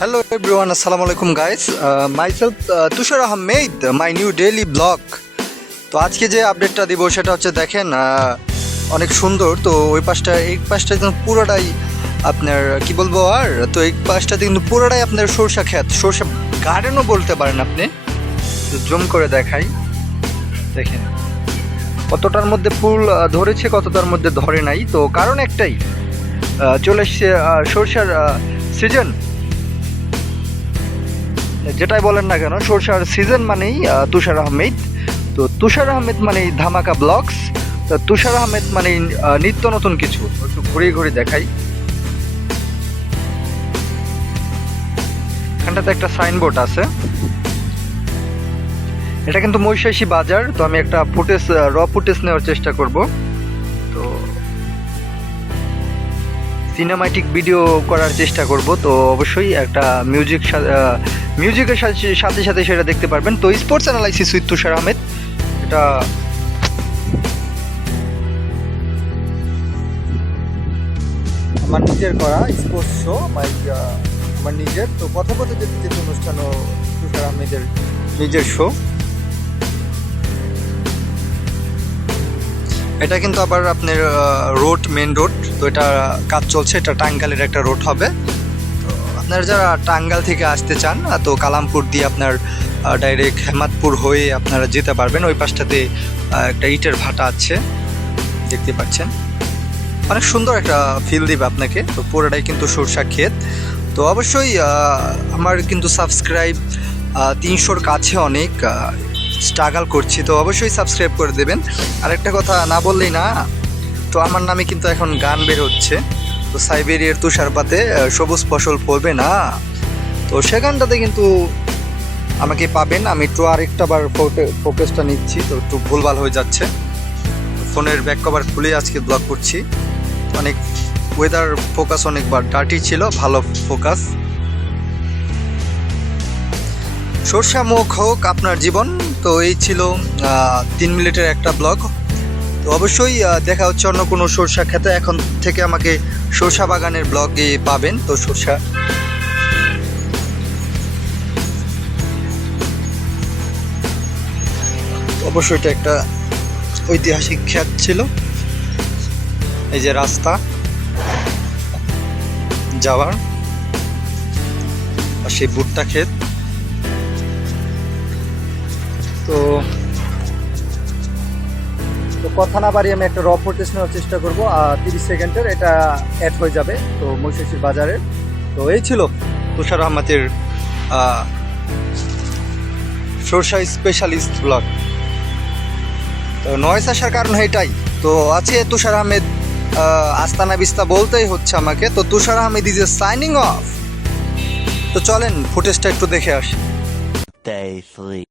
Hello everyone, assalamu alaikum guys. Myself Tushar Ahmed, my new daily blog. তো আজকে যে আপডেটটা দিব সেটা হচ্ছে দেখেন অনেক সুন্দর। তো ওই পাশটা এই পাশটা কিন্তু পুরোটাই আপনার কি বলবো আর তো এই পাশটাতে কিন্তু পুরোটাই আপনার সরষা ক্ষেত, সরষা গার্ডেনও বলতে পারেন আপনি। জুম করে দেখাই, দেখেন কতটার মধ্যে ফুল ধরেছে কতটার মধ্যে ধরে নাই। তো কারণ একটাই, চলে এসছে সরষার সিজন। যেটাই বলেন না কেন, সরষার সিজন মানেই তুষার আহমেদ। তো তুষার আহমেদ মানেই ধামাকা ব্লগস। তো তুষার আহমেদ মানেই নিত্য নতুন কিছু। একটু ঘুরিয়ে ঘুরিয়ে দেখাই, এখানটাতে একটা সাইনবোর্ড আছে, এটা কিন্তু মহিষাসী বাজার। তো আমি একটা ফুটেজ ফুটেজ নেওয়ার চেষ্টা করব। তো সিনেমাটিক ভিডিও করার চেষ্টা করব। তো অবশ্যই একটা মিউজিকের সাথে সাথে সেটা দেখতে পারবেন। তো স্পোর্টস অ্যানালাইসিস উইথ তুষার আহমেদ, এটা আমার নিজের করা স্পোর্টস শো, আমার নিজের। তো কথোপকথন যে অনুষ্ঠানও তুষার আহমেদের নিজের শো। এটা কিন্তু আবার আপনার রোড, মেন রোড। তো এটা কাজ চলছে, এটা টাঙ্গাইলের একটা রোড হবে। তো আপনারা যারা টাঙ্গাইল থেকে আসতে চান তো কালামপুর দিয়ে আপনার ডাইরেক্ট হেমাদপুর হয়ে আপনারা যেতে পারবেন। ওই পাশটাতে একটা ইটের ভাটা আছে, দেখতে পাচ্ছেন। অনেক সুন্দর একটা ফিল দিবে আপনাকে। তো পুরোটাই কিন্তু সরষা ক্ষেত। তো অবশ্যই আমার কিন্তু সাবস্ক্রাইব 300-র কাছে, অনেক স্ট্রাগল করছি। তো অবশ্যই সাবস্ক্রাইব করে দেবেন। আরেকটা কথা না বললেই না, তো আমার নামে কিন্তু এখন গান বের হচ্ছে। তো সাইবেরিয়ার তুষারপাতে সবুজ ফসল ফলবে না, তো সে গানটাতে কিন্তু আমাকে পাবেন। আমি একটু আরেকটাবার ফোকাসটা নিচ্ছি, তো একটু ভুলভাল হয়ে যাচ্ছে। ফোনের ব্যাক কভার খুলে আজকে ব্লগ করছি। অনেক ওয়েদার ফোকাস অনেকবার ডার্টি ছিল, ভালো ফোকাস। সরষা মুখ হোক আপনার জীবন। তো এই ছিল 3 মিনিটের একটা ব্লগ। তো অবশ্যই দেখা হচ্ছে অন্য কোনো সরষা খেতে। এখন থেকে আমাকে সরষা বাগানের ব্লগে পাবেন। তো সরষা অবশ্যই এটা একটা ঐতিহাসিক ক্ষেত ছিল। এই যে রাস্তা যাওয়ার, আর সেই ভুট্টা ক্ষেত। তো কথা না বাড়িয়ে আমি একটা র ফুটেজ নেওয়ার চেষ্টা করবো। 30 সেকেন্ডের এটা অ্যাড হয়ে যাবে তো মহিষাসীর বাজারে। তো এই ছিল তুষার আহমেদের সরষা স্পেশালিস্ট ব্লগ। তো নয়েস আসার কারণ এটাই। তো আছে তুষার আহমেদ আস্তানা বিস্তা বলতেই হচ্ছে আমাকে। তো Tushar Ahmed is a signing off. তো চলেন ফুটেজটা একটু দেখে আসি। Day 3.